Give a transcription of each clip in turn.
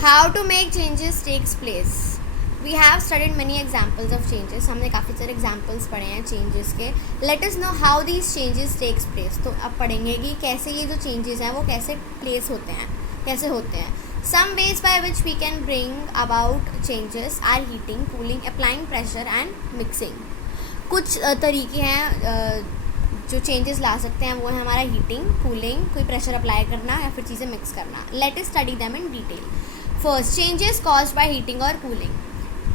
How to make changes takes place. We have studied many examples of changes. हमने काफ़ी सारे examples पढ़े हैं changes के. Let us know how these changes takes place. तो अब पढ़ेंगे कि कैसे ये जो changes हैं वो कैसे place होते हैं, कैसे होते हैं. Some ways by which we can bring about changes are heating, cooling, applying pressure and mixing. कुछ तरीके हैं जो चेंजेस ला सकते हैं. वो है हमारा हीटिंग, कूलिंग, कोई प्रेशर अप्लाई करना या फिर चीज़ें मिक्स करना. Let us study them in detail. First, changes caused by heating और कूलिंग.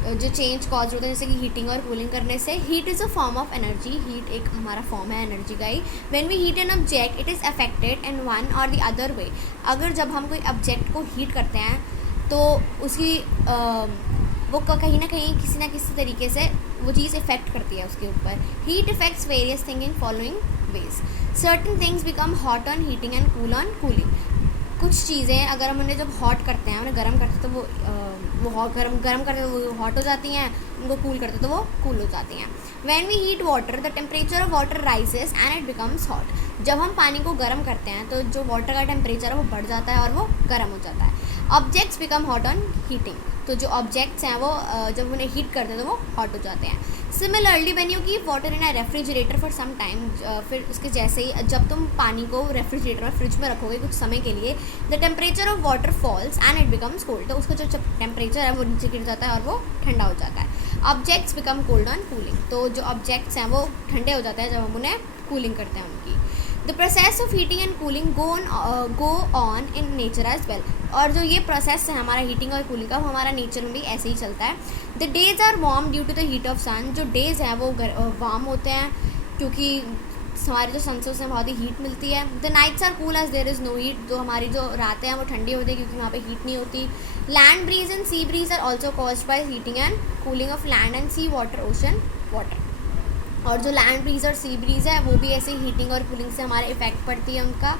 जो चेंज कॉज होते हैं जैसे कि हीटिंग और कूलिंग करने से. Heat is a form of energy. Heat एक हमारा फॉर्म है एनर्जी का ही. When we heat an object it is affected in one or the other way. अगर जब हम कोई ऑब्जेक्ट को हीट करते हैं तो उसकी वो कहीं ना कहीं किसी ना किसी तरीके से वो चीज़ इफ़ेक्ट करती है उसके ऊपर. Heat effects various thing in following veg. Certain things become hot on heating and cool on cooling. कुछ चीज़ें अगर हम उन्हें जब हॉट करते हैं, उन्हें गर्म करते हैं तो वो गर्म करते तो वो हॉट हो जाती हैं, उनको कूल करते तो वो कूल हो जाती हैं. When we heat water the temperature of water rises and it becomes hot. जब हम पानी को गर्म करते हैं तो जो वाटर का टेम्परेचर है वो बढ़ जाता है और वो गर्म हो जाता है. Objects become hot on heating. तो जो ऑब्जेक्ट्स हैं वो जब उन्हें हीट करते हैं तो वो हॉट हो जाते हैं. Similarly when you keep water in a refrigerator for some time, फिर उसके जैसे ही जब तुम पानी को रेफ्रिजरेटर में फ्रिज में रखोगे कुछ समय के लिए, the temperature of water falls and it becomes cold. तो उसका जो टेम्परेचर है वो नीचे गिर जाता है और वो ठंडा हो जाता है. Objects become cold on cooling. तो जो ऑब्जेक्ट्स हैं वो ठंडे हो जाते हैं जब हम उन्हें कूलिंग करते हैं उनकी. The process of heating and cooling go on in nature as well. और जो ये प्रोसेस है हमारा हीटिंग और कूलिंग का वो हमारा नेचर में भी ऐसे ही चलता है. The days are warm due to the heat of sun. जो डेज हैं वो वार्म होते हैं क्योंकि हमारे जो सन से उसमें बहुत ही हीट मिलती है. The nights are cool as there is no heat. जो हमारी जो रातें हैं वो ठंडी होती है क्योंकि वहाँ पे हीट नहीं होती. Land breeze and sea breeze are also caused by heating and cooling of land and sea water, ocean water. और जो लैंड ब्रीज और सी ब्रीज है वो भी ऐसे हीटिंग और कूलिंग से हमारे इफेक्ट पड़ती है उनका.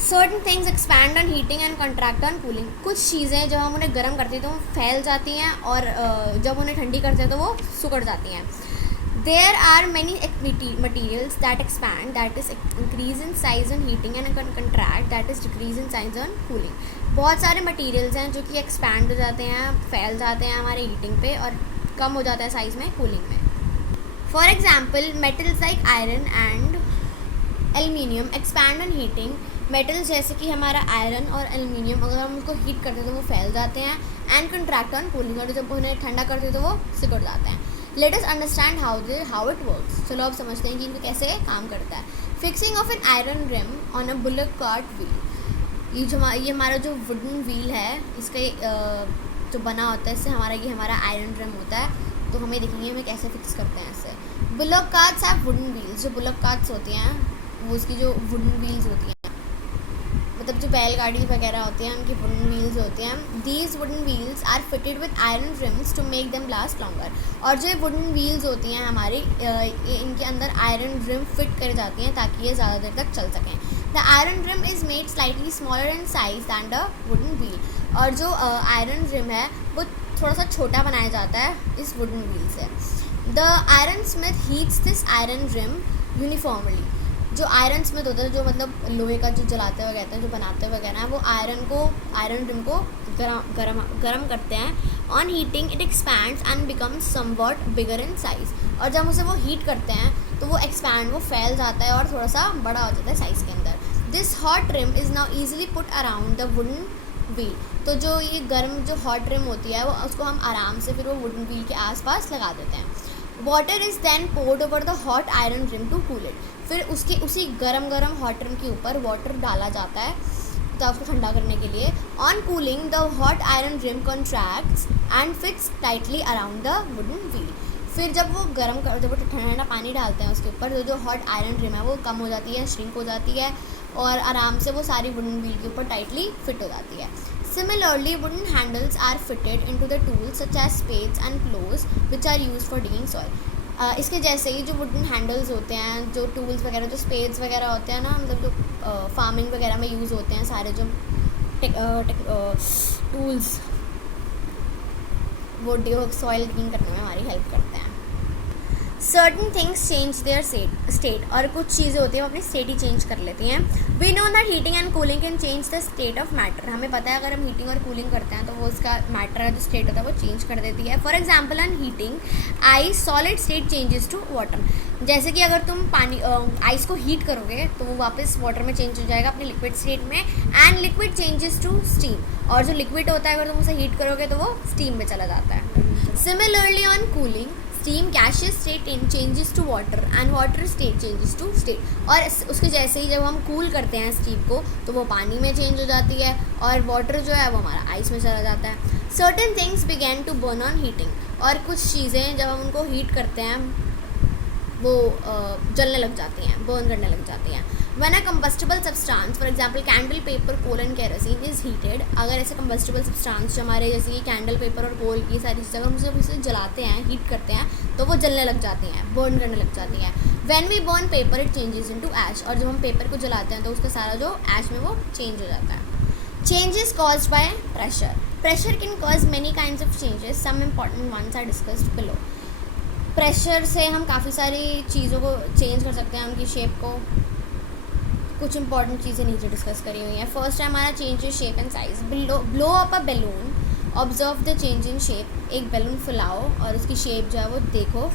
Certain things expand on heating and contract on cooling. कुछ चीज़ें जब हम उन्हें गर्म करते हैं तो वो फैल जाती हैं और जब उन्हें ठंडी करते हैं तो वो सिकुड़ जाती हैं. There are many materials that expand, that is increase in size on heating and contract, that is decrease in size on cooling. बहुत सारे मटीरियल्स हैं जो कि एक्सपैंड हो जाते हैं, फैल जाते हैं हमारे हीटिंग पे और कम हो जाता है साइज़ में कूलिंग में. For example, metals like iron and aluminium expand on heating. Metals जैसे कि हमारा आयरन और एल्यूमिनियम अगर हम उसको हीट करते हैं तो वो फैल जाते हैं. And contract on cooling. और जब उन्हें ठंडा करते हैं तो वो सिकुड़ जाते हैं. Let us understand how it works. चलो अब समझते हैं कि इनको कैसे काम करता है. Fixing of an iron rim on a bullock cart wheel. ये हमारा जो वुडन व्हील है इसका जो बना होता है इससे ये हमारा आयरन रिम होता है. तो हमें देखेंगे हमें कैसे फिक्स करते हैं ऐसे. Bullock carts have wooden wheels. जो बुलक कार्ट्स होती हैं वो उसकी जो वुडन व्हील्स होती हैं, मतलब जो बैलगाड़ी वगैरह होती हैं उनकी वुडन व्हील्स होती हैं. These wooden wheels are fitted with iron rims to make them last longer. और जो वुडन व्हील्स होती हैं हमारी इनके अंदर आयरन रिम फिट कर जाती हैं ताकि ये ज़्यादा देर तक चल सकें. The iron rim is made slightly smaller in size than the wooden wheel. और जो आयरन रिम है वो थोड़ा सा छोटा बनाया जाता है इस वुडन व्हील से. The iron smith heats this iron rim uniformly. जो आयरन स्मिथ होता है जो मतलब लोहे का जो जलाते हुए कहते हैं जो बनाते वगैरह हैं वो आयरन रिम को गरम करते हैं. On heating it expands and becomes somewhat bigger in size. और जब उसे वो हीट करते हैं तो वो एक्सपैंड वो फैल जाता है और थोड़ा सा बड़ा हो जाता है साइज़ के अंदर. This hot rim is now easily put around the wooden wheel. तो जो ये गर्म जो हॉट रिम होती है वो उसको हम आराम से फिर वो वुडन व्हील के आसपास लगा देते हैं. Water is then poured over the hot iron rim to cool it. फिर उसी गरम हॉट रिम के ऊपर वाटर डाला जाता है तो उसको ठंडा करने के लिए. On cooling the hot iron rim contracts and fits tightly around the wooden wheel. फिर जब वो जब वो ठंडा पानी डालते हैं उसके ऊपर तो जो हॉट आयरन रिम है वो कम हो जाती है, श्रिंक हो जाती है और आराम से वो सारी वुडन व्हील के ऊपर टाइटली फिट हो जाती है. Similarly, wooden handles are fitted into the tools such as spades and plows which are used for digging soil. इसके जैसे ही जो वुडन हैंडल्स होते हैं, जो टूल्स वगैरह, जो स्पेड्स वगैरह होते हैं ना, मतलब जो फार्मिंग वगैरह में यूज़ होते हैं सारे जो टूल्स वो सॉइल क्लीन करने में हमारी हेल्प करते हैं. Certain things change their state, और कुछ चीज़ें होती हैं वो अपनी स्टेट ही चेंज कर लेती हैं. We know that heating and cooling can change the state of matter. हमें पता है अगर हम हीटिंग और कूलिंग करते हैं तो वो उसका मैटर है जो स्टेट होता है वो चेंज कर देती है. For example on heating ice solid state changes to water. जैसे कि अगर तुम पानी आइस को हीट करोगे तो वो वापस वाटर में चेंज हो जाएगा अपने लिक्विड स्टेट में. And liquid changes to steam, और जो लिक्विड होता है अगर तुम उसे हीट करोगे तो वो स्टीम में चला जाता है. Similarly on cooling steam gaseous state changes to water and water state changes to state. और उसके जैसे ही जब हम कूल करते हैं स्टीम को तो वो पानी में चेंज हो जाती है और वाटर जो है वो हमारा आइस में चला जाता है. Certain things began to burn on heating, और कुछ चीज़ें जब हम उनको हीट करते हैं वो जलने लग जाती हैं, बर्न करने लग जाती हैं. When a combustible substance, for example candle paper, coal and kerosene is heated, अगर ऐसे combustible substance हमारे जैसे कि कैंडल पेपर और कोल की सारी चीज़ें अगर हम उसे जलाते हैं, हीट करते हैं तो वो जलने लग जाती हैं, बर्न करने लग जाती हैं. When we burn paper it changes into ash, और जब हम पेपर को जलाते हैं तो उसका सारा जो ऐश में वो चेंज हो जाता है. Changes caused by pressure. Pressure can cause many kinds of changes. Some important ones are discussed below. Pressure से हम काफ़ी सारी चीज़ों को चेंज कर सकते हैं, उनकी शेप को. कुछ इंपॉर्टेंट चीज़ें नीचे डिस्कस करी हुई हैं. फर्स्ट है हमारा change in shape and size. Blow up a balloon, observe the change in shape. एक बैलून फुलाओ और उसकी शेप जो है वो देखो.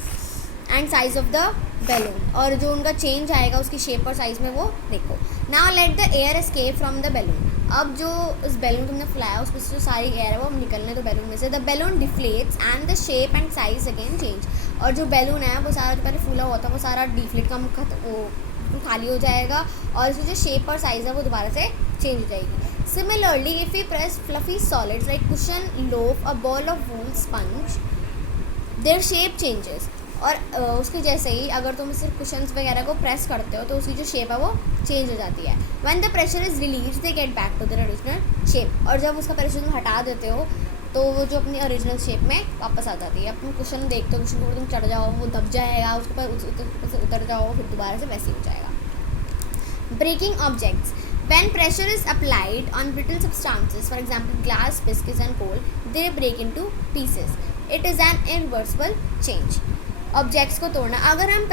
And size of the balloon, और जो उनका चेंज आएगा उसकी शेप और साइज़ में वो देखो. Now let the air escape from the balloon. अब जो उस बैलून तुमने फुलाया उसमें से जो सारी एयर है वो निकलने दो बैलून में से. The balloon deflates and the shape and size again change. और जो बैलून है वो सारा जो पहले फूला हुआ था वो सारा डिफ्लेट का मुख वो खाली हो जाएगा और उसकी जो शेप और साइज़ है वो दोबारा से चेंज हो जाएगी. Similarly if you press fluffy solids like cushion, loaf, a ball of wool, sponge, their shape changes. और उसके जैसे ही अगर तुम सिर्फ कुशन्स वगैरह को प्रेस करते हो तो उसकी जो शेप है वो चेंज हो जाती है. When the pressure is release they get back to their original shape. और जब उसका प्रेशर तुम हटा देते हो तो वो जो अपनी ओरिजिनल शेप में वापस आ जाती है. अपनी कुशन देखते हो, कुशन के ऊपर तुम चढ़ जाओ वो दब जाएगा, उसके ऊपर उतर जाओ फिर दोबारा से वैसे ही हो जाएगा. Breaking objects. When pressure is applied on brittle substances, for example glass, biscuits and coal, they break into pieces. It is an irreversible change. Objects को तोड़ना. अगर हम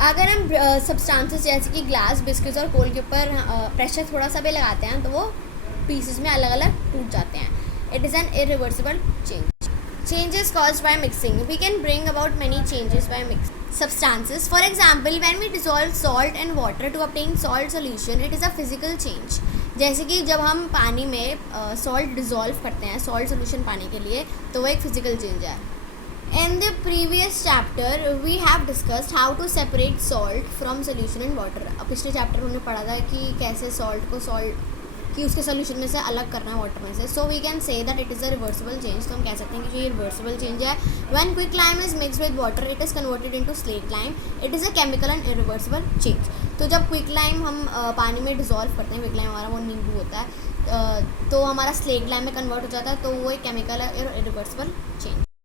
अगर हम सब्सटेंसेस जैसे कि ग्लास, बिस्किट्स और कोल के ऊपर प्रेशर थोड़ा सा भी लगाते हैं तो वो पीसेस में अलग अलग टूट जाते हैं. It is an irreversible change. Changes caused by mixing. We can bring about many changes by mixing substances. For example, when we dissolve salt and water to obtain salt solution, it is a physical change. जैसे कि जब हम पानी में salt dissolve करते हैं salt solution पाने के लिए तो वो एक फिजिकल चेंज है. In the previous chapter, we have discussed how to separate salt from solution in water. अब पिछले चैप्टर में हमने पढ़ा था कि कैसे सॉल्ट को कि उसके सोल्यूशन में से अलग करना है वाटर में से. So we can say that it is a reversible change. तो हम कह सकते हैं कि ये रिवर्सिबल चेंज है. When quick lime is mixed with water it is converted into slaked lime. It is a chemical and irreversible change. तो जब क्विक लाइम हम पानी में डिज़ोल्व करते हैं, क्विक लाइम हमारा वो नींबू होता है, तो हमारा स्लेट लाइम में कन्वर्ट हो जाता है, तो वो एक केमिकल है इरिवर्सिबल चेंज.